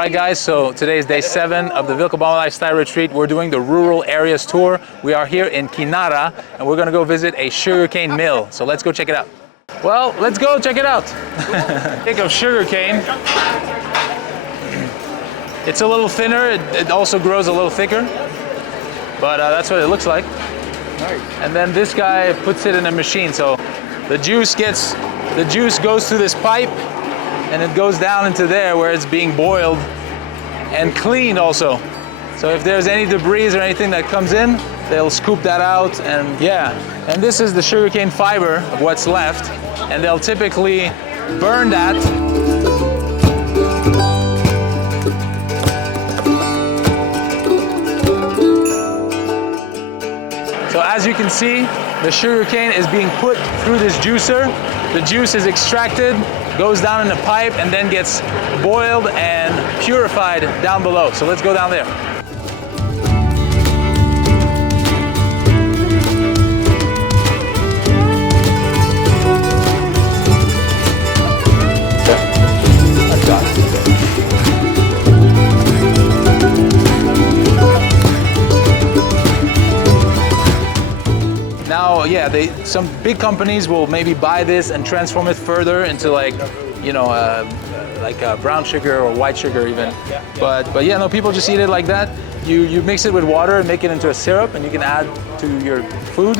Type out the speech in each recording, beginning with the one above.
Alright guys, so today is day 7 of the Abundan Lifestyle Retreat. We're doing the rural areas tour. We are here in Kinara and we're gonna go visit a sugarcane mill. So let's go check it out. Well, let's go check it out. Think of sugarcane. It's a little thinner, it also grows a little thicker, but that's what it looks like. Nice. And then this guy puts it in a machine, so the juice goes through this pipe and it goes down into there where it's being boiled and cleaned also. So if there's any debris or anything that comes in, they'll scoop that out, and yeah. And this is the sugarcane fiber of what's left, and they'll typically burn that. So as you can see, the sugarcane is being put through this juicer. The juice is extracted, goes down in a pipe, and then gets boiled and purified down below. So let's go down there. Now, yeah, some big companies will maybe buy this and transform it further into like, you know, like brown sugar or white sugar even. But yeah, no, people just eat it like that. You mix it with water and make it into a syrup, and you can add to your food.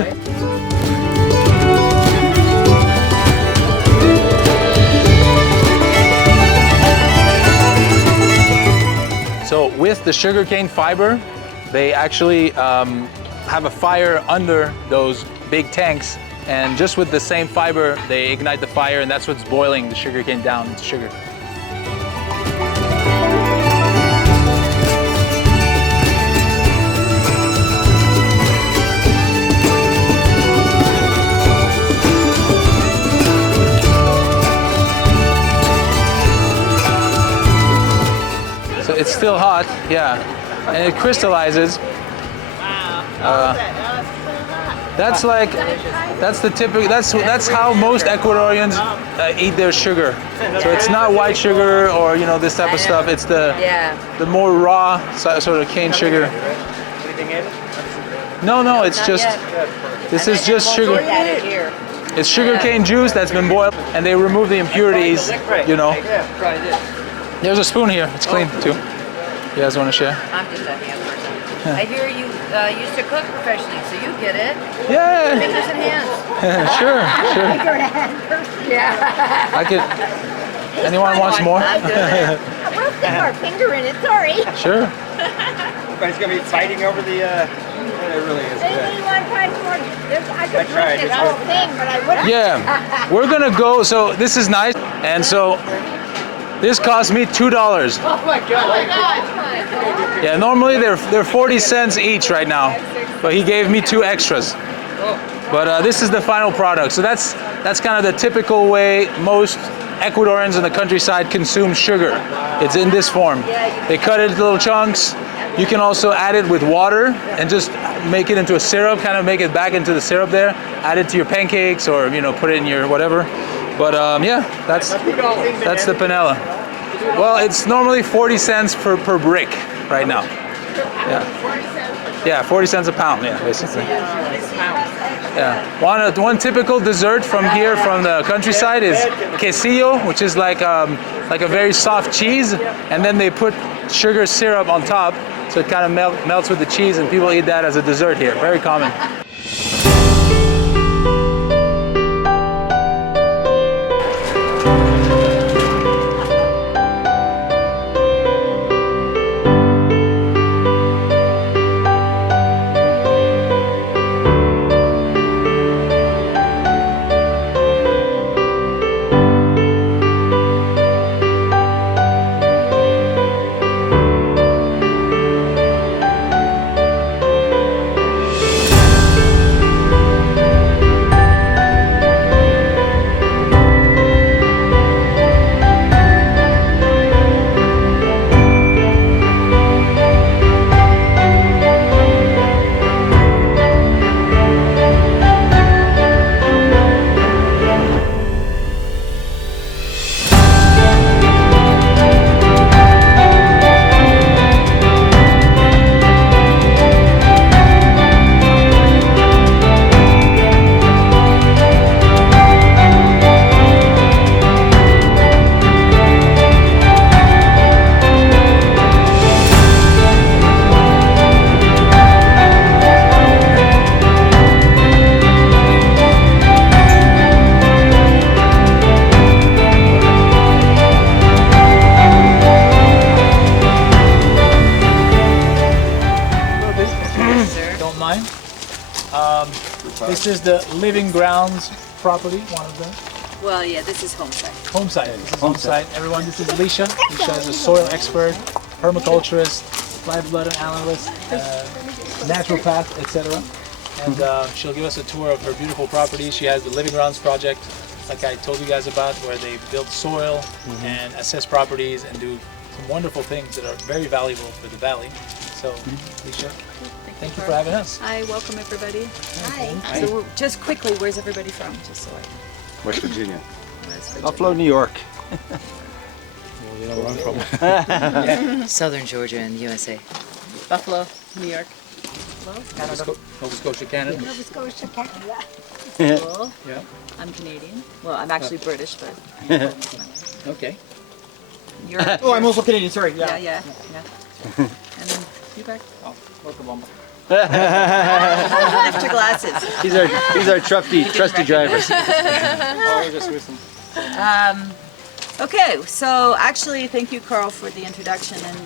So with the sugarcane fiber, they actually have a fire under those big tanks, and just with the same fiber they ignite the fire, and that's what's boiling the sugarcane down into sugar. So it's still hot, yeah, and it crystallizes. That's how most Ecuadorians eat their sugar. So it's not white sugar or, you know, this type of stuff. It's the more raw sort of cane sugar. No, it's just, this is just sugar. It's sugarcane juice that's been boiled, and they remove the impurities, you know. There's a spoon here. It's clean too. You guys want to share? I'm just a hand person. I hear you used to cook professionally, so you get it. Yeah. Fingers and hands. Sure. Finger and hand person. Yeah. I could. Anyone wants more? We'll stick our finger in it. Sorry. Sure. Everybody's gonna be fighting over the. It really is good. Anyone try more? I could drink this whole thing, but I wouldn't. Yeah. We're gonna go. So this is nice, and so. This cost me $2. Oh my God. Yeah, normally they're 40 cents each right now, but he gave me 2 extras. But this is the final product. So that's kind of the typical way most Ecuadorians in the countryside consume sugar. It's in this form. They cut it into little chunks. You can also add it with water and just make it into a syrup, kind of make it back into the syrup there. Add it to your pancakes, or, you know, put it in your whatever. But yeah, that's the panela. Well, it's normally 40 cents per brick right now. Yeah, 40 cents a pound, yeah, basically. Yeah. One typical dessert from here, from the countryside, is quesillo, which is like a very soft cheese, and then they put sugar syrup on top, so it kind of melts with the cheese, and people eat that as a dessert here. Very common. this is the Living Grounds property, one of them. Well, yeah, this is home site. Home site. This is home site. Everyone, this is Leisha. Leisha is a soil expert, permaculturist, live blood analyst, naturopath, etc. And she'll give us a tour of her beautiful property. She has the Living Grounds project, like I told you guys about, where they build soil and assess properties and do some wonderful things that are very valuable for the valley. So, Leisha, thank you for having us. Hi, welcome everybody. Hi. So just quickly, where's everybody from? Just so I West Virginia. West Virginia. Buffalo, New York. You know where I'm from. Southern Georgia in the USA. Buffalo, New York. Nova Scotia, Canada. Nova Scotia, Canada. Cool. Yeah. I'm Canadian. Well, I'm actually British, but I'm Okay. You're, Oh, I'm also Canadian. Sorry. yeah. And then you back. Oh, welcome. Lift your glasses. These are trusty drivers. Okay, so actually, thank you, Carl, for the introduction. And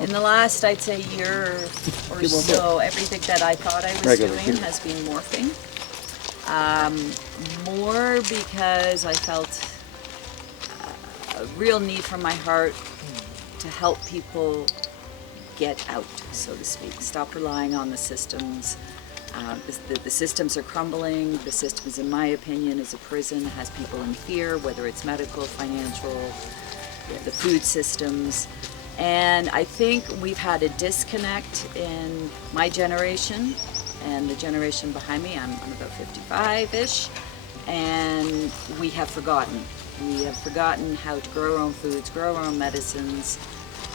in the last, I'd say, year or so, everything that I thought I was doing has been morphing. More because I felt a real need from my heart to help people get out, so to speak. Stop relying on the systems. The systems are crumbling. The systems, in my opinion, is a prison, has people in fear, whether it's medical, financial, the food systems. And I think we've had a disconnect in my generation and the generation behind me. I'm about 55-ish, and we have forgotten. We have forgotten how to grow our own foods, grow our own medicines,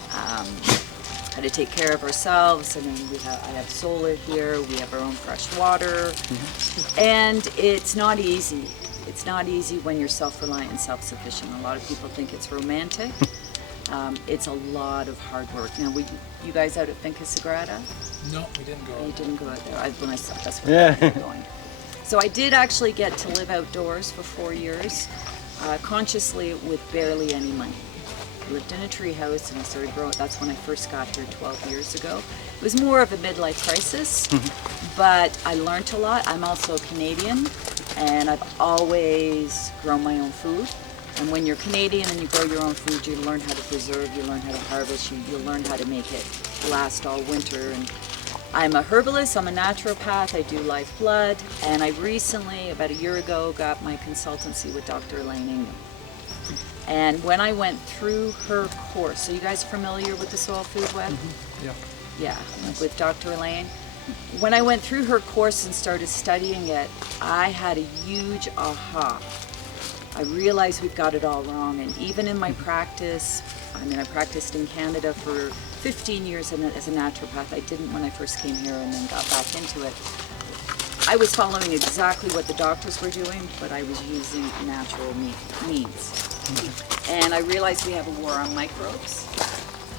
how to take care of ourselves. I mean, I have solar here, we have our own fresh water, and it's not easy. It's not easy when you're self-reliant and self-sufficient. A lot of people think it's romantic. It's a lot of hard work. Now, you guys out at Finca Sagrada? No, we didn't go. You didn't go out there. When I saw, that's where I'm going. So I did actually get to live outdoors for 4 years, consciously with barely any money. I lived in a tree house and I started growing. That's when I first got here 12 years ago. It was more of a midlife crisis, but I learned a lot. I'm also Canadian, and I've always grown my own food. And when you're Canadian and you grow your own food, you learn how to preserve, you learn how to harvest, you learn how to make it last all winter. And I'm a herbalist, I'm a naturopath, I do live blood, and I recently, about a year ago, got my consultancy with Dr. Elaine Ingham. And when I went through her course, so you guys are familiar with the Soil Food Web? Yeah. Yeah, with Dr. Elaine. When I went through her course and started studying it, I had a huge aha. I realized we've got it all wrong, and even in my practice, I mean, I practiced in Canada for 15 years as a naturopath. I didn't when I first came here and then got back into it. I was following exactly what the doctors were doing, but I was using natural means. And I realized we have a war on microbes.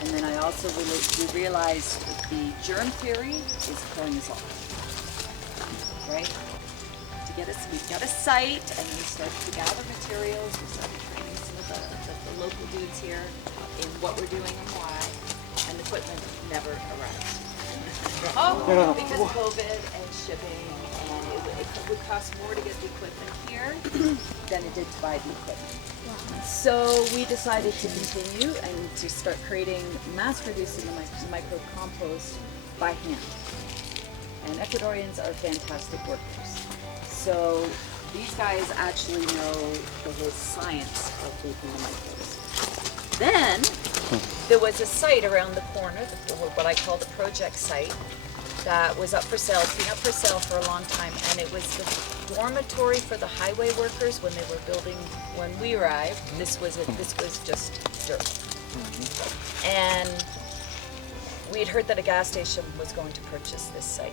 And then I also we realized that the germ theory is killing us all. Right? We've got a site, and we started to gather materials. We started training some of the local dudes here in what we're doing and why. And the equipment never arrived. Because of COVID and shipping, and it would cost more to get the equipment here than it did to buy the equipment. So we decided to continue and to start mass producing the micro compost by hand. And Ecuadorians are fantastic workers. So these guys actually know the whole science of making the microbes. Then there was a site around the corner, what I call the project site, that was up for sale. It's been up for sale for a long time, and it was the dormitory for the highway workers when they were building. When we arrived, this was just dirt, and we'd heard that a gas station was going to purchase this site.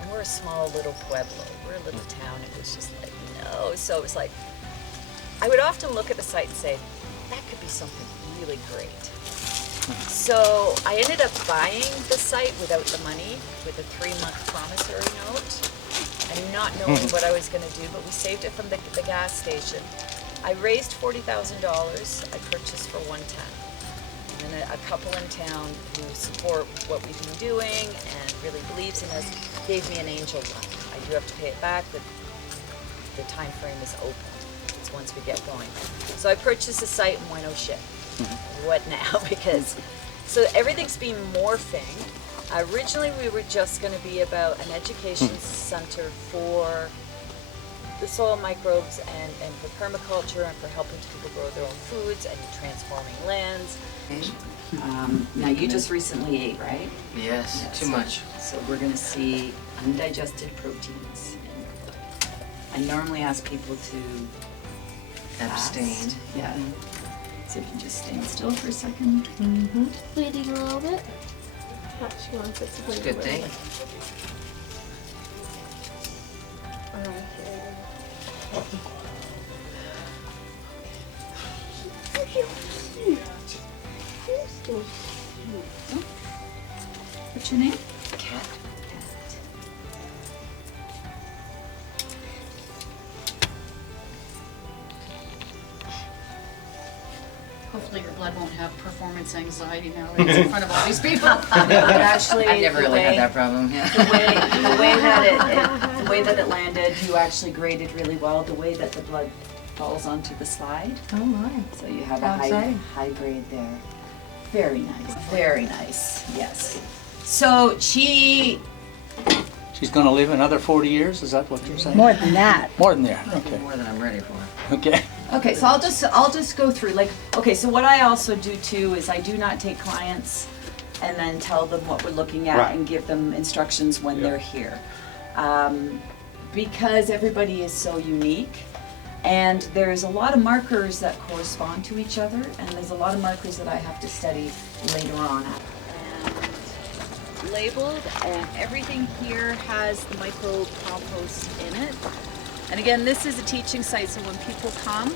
And we're a small little pueblo. We're a little town. It was just like, no. So it was like, I would often look at the site and say, that could be something really great. So I ended up buying the site without the money, with a 3-month promissory note, and not knowing what I was going to do, but we saved it from the gas station. I raised $40,000. I purchased for $110. And a couple in town who support what we've been doing and really believes in us gave me an angel loan. I do have to pay it back, but the time frame is open. It's once we get going. So I purchased a site and went, oh shit, what now? Because, so everything's been morphing. Originally we were just going to be about an education center for the soil microbes and for permaculture and for helping people grow their own foods and transforming lands. Now you just recently ate, right? Yes, too much. So we're going to see undigested proteins. I normally ask people to Abstain. fast. Yeah. So you can just stand still for a second. Bleeding a little bit. She wants it to bleed Good a little thing. bit. Alright. What's your name? Cat. Hopefully your blood won't have performance anxiety now that it's in front of all these people. Actually, I've never really had that problem. Yeah. The way that it landed, you actually graded really well. The way that the blood falls onto the slide. Oh my. So you have How a exciting. high grade there. Very nice. Very nice. Yes. So She's going to live another 40 years? Is that what you're saying? more than that. More than that. Okay. More than I'm ready for. Okay. Okay, so I'll just go through okay, so what I also do too is I do not take clients and then tell them what we're looking at Right. and give them instructions when they're here. Because everybody is so unique and there's a lot of markers that correspond to each other and there's a lot of markers that I have to study later on. And labeled and everything here has the micro compost in it. And again, this is a teaching site, so when people come,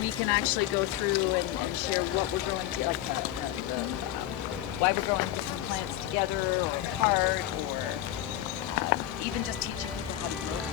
we can actually go through and share what we're growing, why we're growing different plants together or apart, or even just teaching people how to grow them.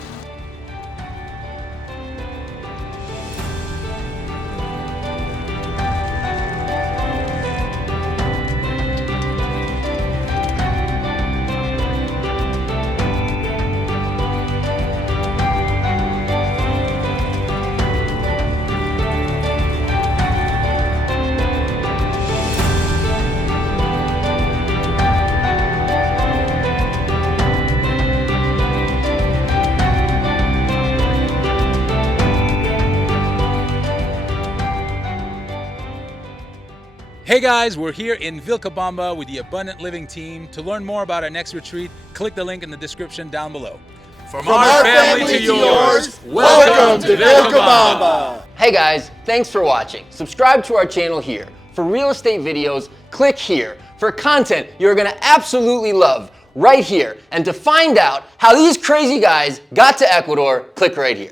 Hey guys, we're here in Vilcabamba with the Abundant Living team. To learn more about our next retreat, click the link in the description down below. From our family to yours, welcome to Vilcabamba. Hey guys, thanks for watching. Subscribe to our channel here. For real estate videos, click here. For content you're gonna absolutely love, right here. And to find out how these crazy guys got to Ecuador, click right here.